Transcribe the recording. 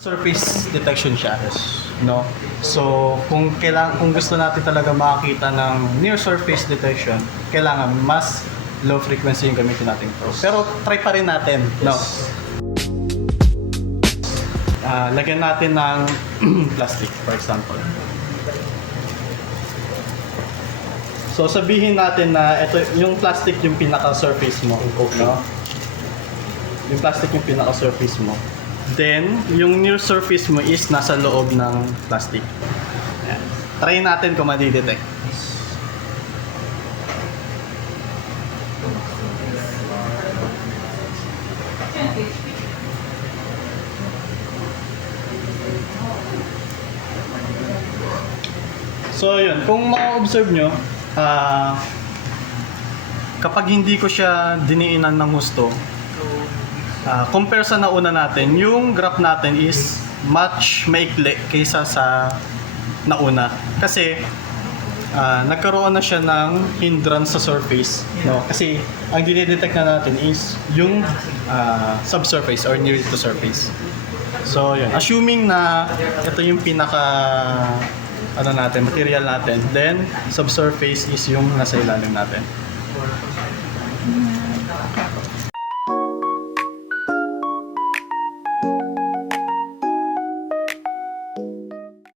Surface detection siya, no? So, kung gusto natin talaga makakita ng near surface detection, kailangan mas low frequency yung gamitin natin probe. Pero try pa rin natin, no? Lagyan natin ng plastic, for example. So, sabihin natin na ito, yung plastic yung pinaka-surface mo, no? Yung plastic yung pinaka-surface mo. Then, yung near surface mo is nasa loob ng plastic. Ayan. Try natin kung madidetect. So, yun. Kung ma-observe nyo, kapag hindi ko siya diniinan ng gusto, compare sa nauna natin, yung graph natin is much maikli kaysa sa nauna. Kasi nagkaroon na siya ng hindrance sa surface, no? Kasi ang dinidetect na natin is yung subsurface or near to surface. So yun, assuming na ito yung pinaka material natin, then subsurface is yung nasa ilalim natin.